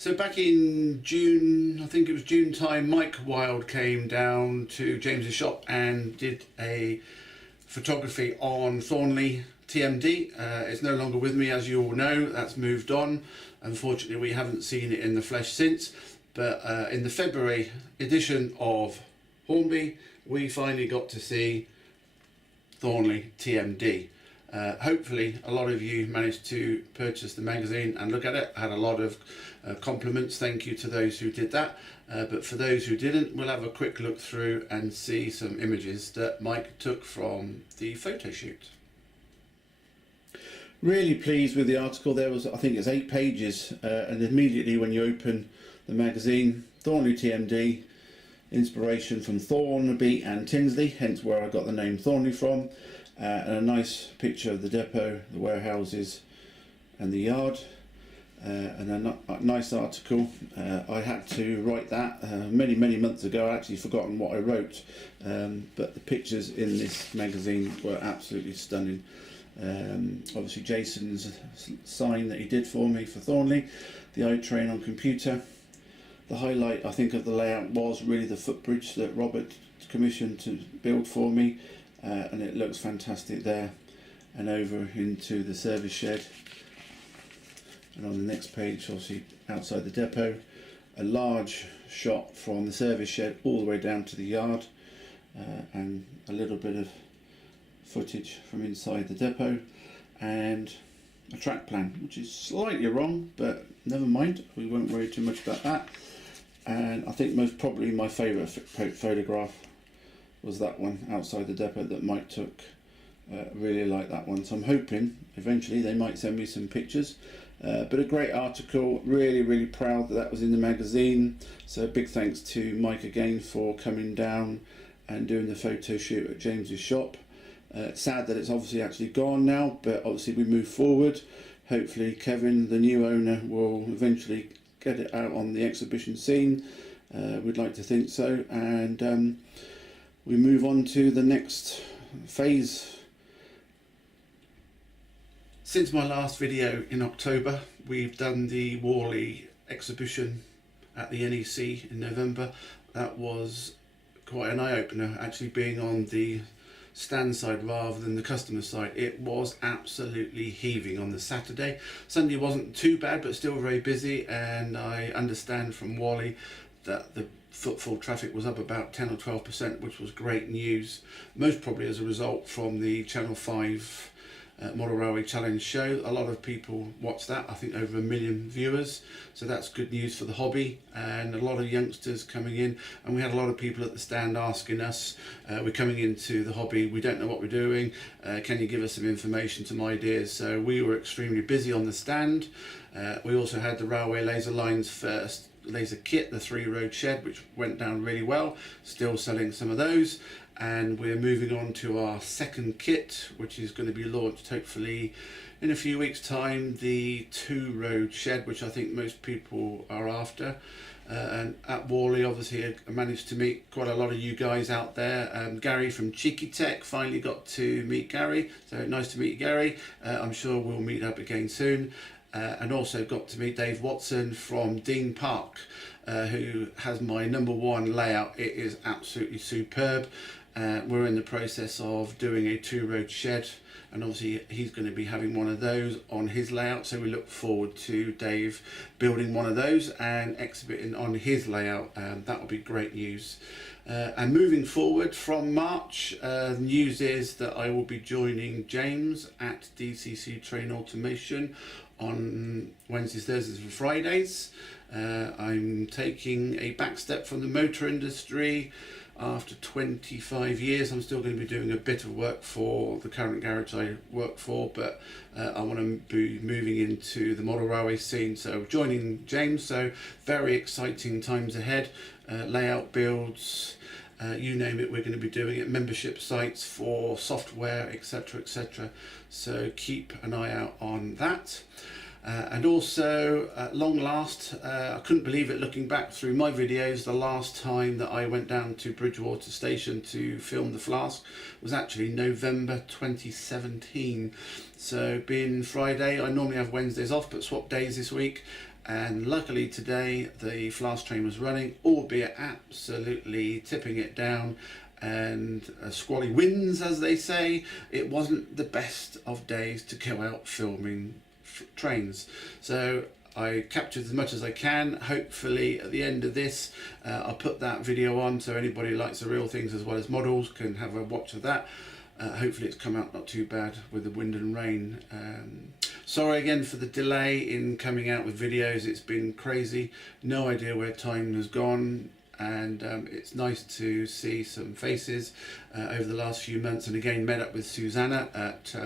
So back in June, I think it was June time, Mike Wild came down to James's shop and did a photography on Thornley TMD. It's no longer with me, as you all know. That's moved on. Unfortunately, we haven't seen it in the flesh since. But in the February edition of Hornby, we finally got to see Thornley TMD. Hopefully a lot of you managed to purchase the magazine and look at it. I had a lot of compliments. Thank you to those who did that. But for those who didn't, we'll have a quick look through and see some images that Mike took from the photo shoot. Really pleased with the article. There was, I think it's 8 pages, and immediately when you open the magazine, Thornley TMD, inspiration from Thornby and Tinsley, hence where I got the name Thornley from, and a nice picture of the depot, the warehouses and the yard, and a nice article. I had to write that many months ago. I actually forgotten what I wrote, but the pictures in this magazine were absolutely stunning. Obviously Jason's sign that he did for me for Thornley, the iTrain on computer. The highlight, I think, of the layout was really the footbridge that Robert commissioned to build for me, and it looks fantastic there, and over into the service shed. And on the next page, obviously outside the depot, a large shot from the service shed all the way down to the yard, and a little bit of footage from inside the depot, and a track plan, which is slightly wrong, but never mind, we won't worry too much about that. And I think most probably my favourite photograph was that one outside the depot that Mike took. Really like that one, so I'm hoping eventually they might send me some pictures. But a great article, really proud that that was in the magazine. So big thanks to Mike again for coming down and doing the photo shoot at James's shop. Sad that it's obviously actually gone now, but obviously we move forward. Hopefully Kevin, the new owner, will eventually get it out on the exhibition scene. We'd like to think so, and we move on to the next phase. Since my last video in October, we've done the Worley exhibition at the NEC in November. That was quite an eye-opener, actually being on the stand side rather than the customer side. It was absolutely heaving on the Saturday. Sunday wasn't too bad, but still very busy, and I understand from Wally that the footfall traffic was up about 10 or 12%, which was great news, most probably as a result from the Channel 5 Model Railway Challenge show. A lot of people watched that, I think over 1 million viewers, so that's good news for the hobby, and a lot of youngsters coming in, and we had a lot of people at the stand asking us, we're coming into the hobby, we don't know what we're doing, can you give us some information, some ideas? So we were extremely busy on the stand. We also had the Railway Laser Lines first laser kit, the 3-road shed, which went down really well, still selling some of those. And we're moving on to our second kit, which is going to be launched hopefully in a few weeks' time, the 2-road shed, which I think most people are after. And at Worley, obviously, I managed to meet quite a lot of you guys out there. Gary from Cheeky Tech, finally got to meet Gary, so nice to meet you, Gary. I'm sure we'll meet up again soon. And also got to meet Dave Watson from Dean Park, who has my #1 layout. It is absolutely superb. We're in the process of doing a 2-road shed, and obviously he's going to be having one of those on his layout, so we look forward to Dave building one of those and exhibiting on his layout. That will be great news. And moving forward from March, the news is that I will be joining James at DCC Train Automation on Wednesdays, Thursdays and Fridays. I'm taking a back step from the motor industry. After 25 years, I'm still going to be doing a bit of work for the current garage I work for, but I want to be moving into the model railway scene, so joining James, so very exciting times ahead. Layout builds, you name it, we're going to be doing it, membership sites for software, etc, so keep an eye out on that. And also, at long last, I couldn't believe it looking back through my videos, the last time that I went down to Bridgwater Station to film the Flask was actually November 2017. So being Friday, I normally have Wednesdays off but swapped days this week, and luckily today the Flask train was running, albeit absolutely tipping it down, and squally winds, as they say. It wasn't the best of days to go out filming trains, so I captured as much as I can. Hopefully at the end of this I'll put that video on so anybody who likes the real things as well as models can have a watch of that. Hopefully it's come out not too bad with the wind and rain. Sorry again for the delay in coming out with videos. It's been crazy, no idea where time has gone, and it's nice to see some faces over the last few months. And again, met up with Susanna at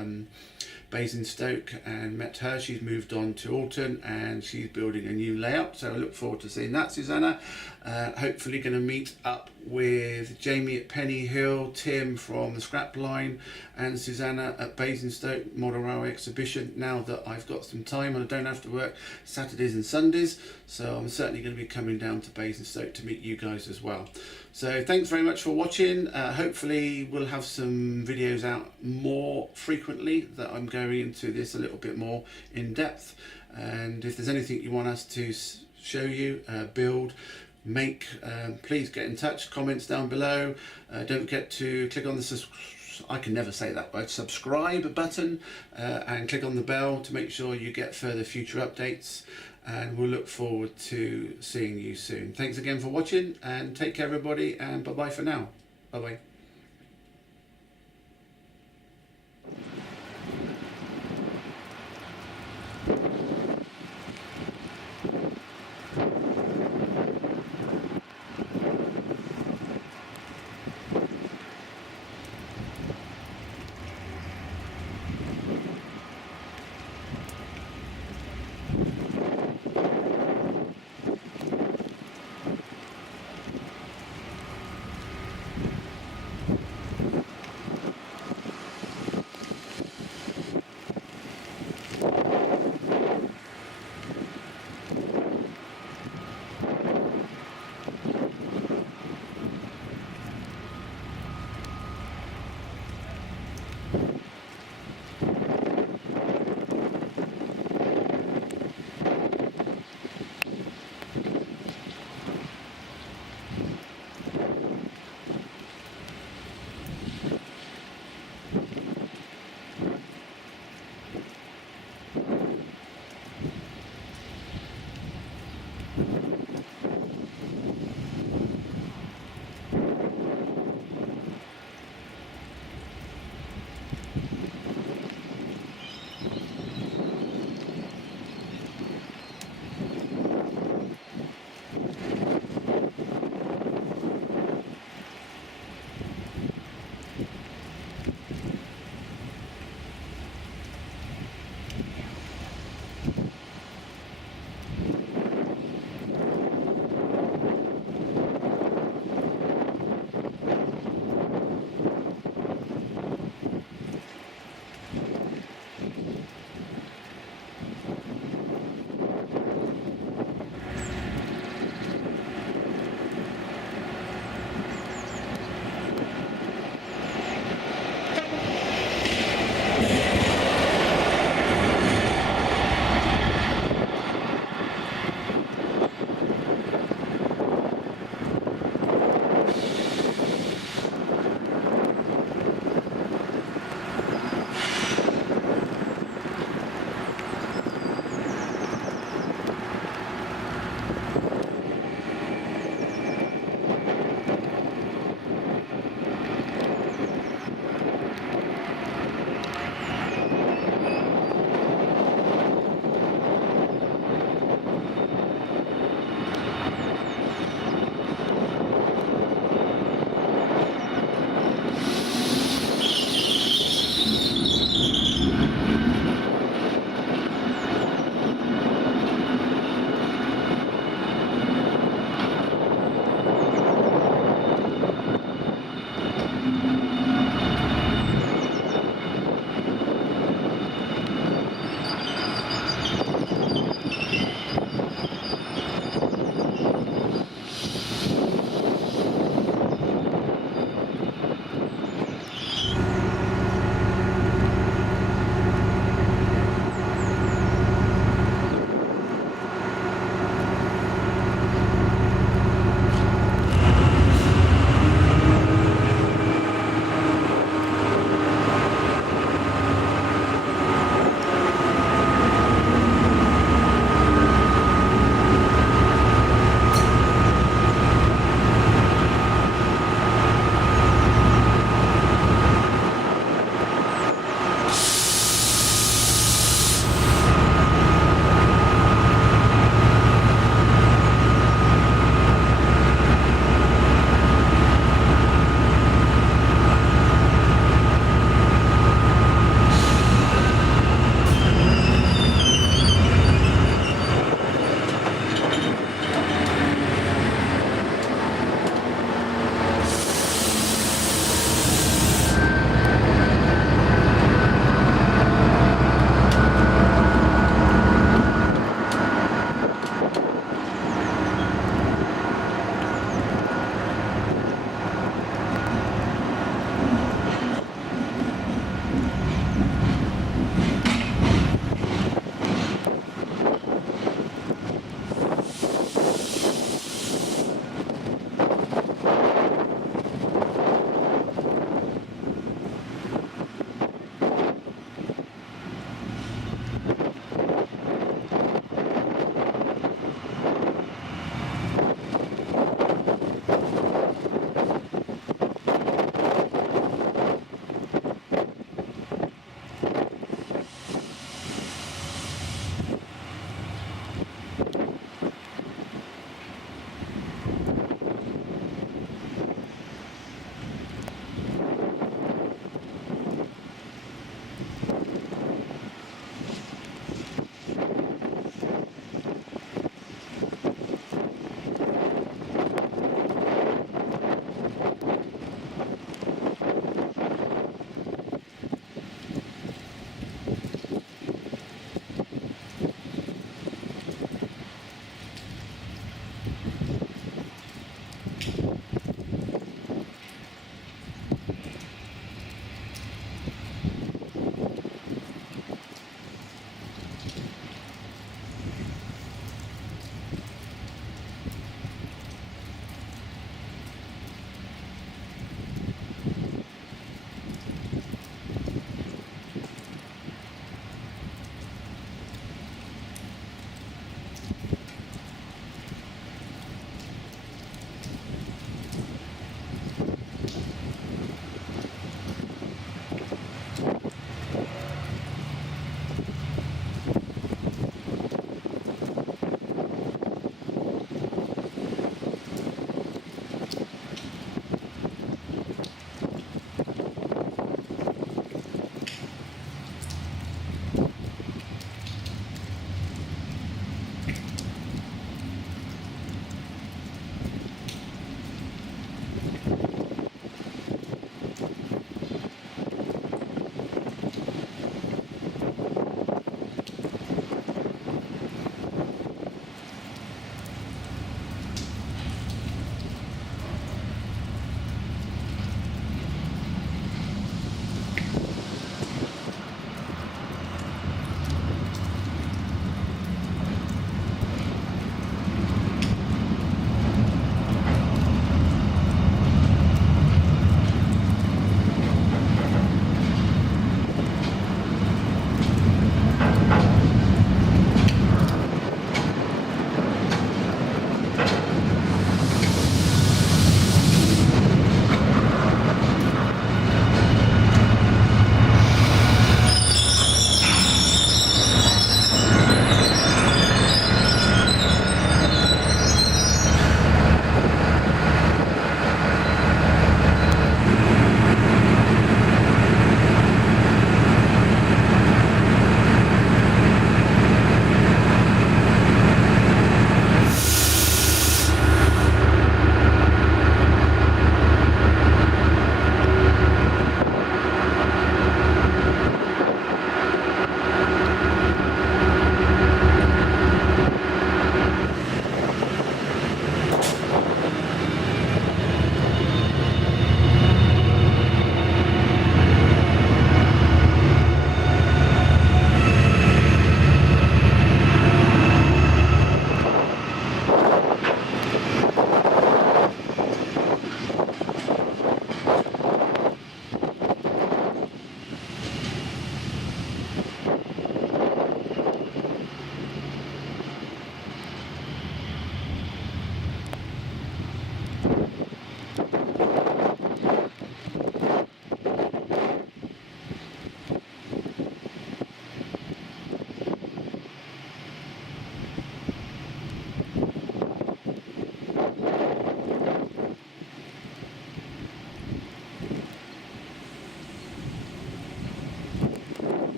Basingstoke and met her. She's moved on to Alton and she's building a new layout, so I look forward to seeing that, Susanna. Hopefully going to meet up with Jamie at Penny Hill, Tim from the scrap line, and Susanna at Basingstoke Model Railway Exhibition, now that I've got some time and I don't have to work Saturdays and Sundays. So I'm certainly going to be coming down to Basingstoke to meet you guys as well. So thanks very much for watching. Hopefully we'll have some videos out more frequently that I'm going into this a little bit more in depth. And if there's anything you want us to show you, build, make, please get in touch. Comments down below. Don't forget to click on the I can never say that word, subscribe button, and click on the bell to make sure you get further future updates, and we'll look forward to seeing you soon. Thanks again for watching, and take care everybody, and bye bye for now. Bye bye.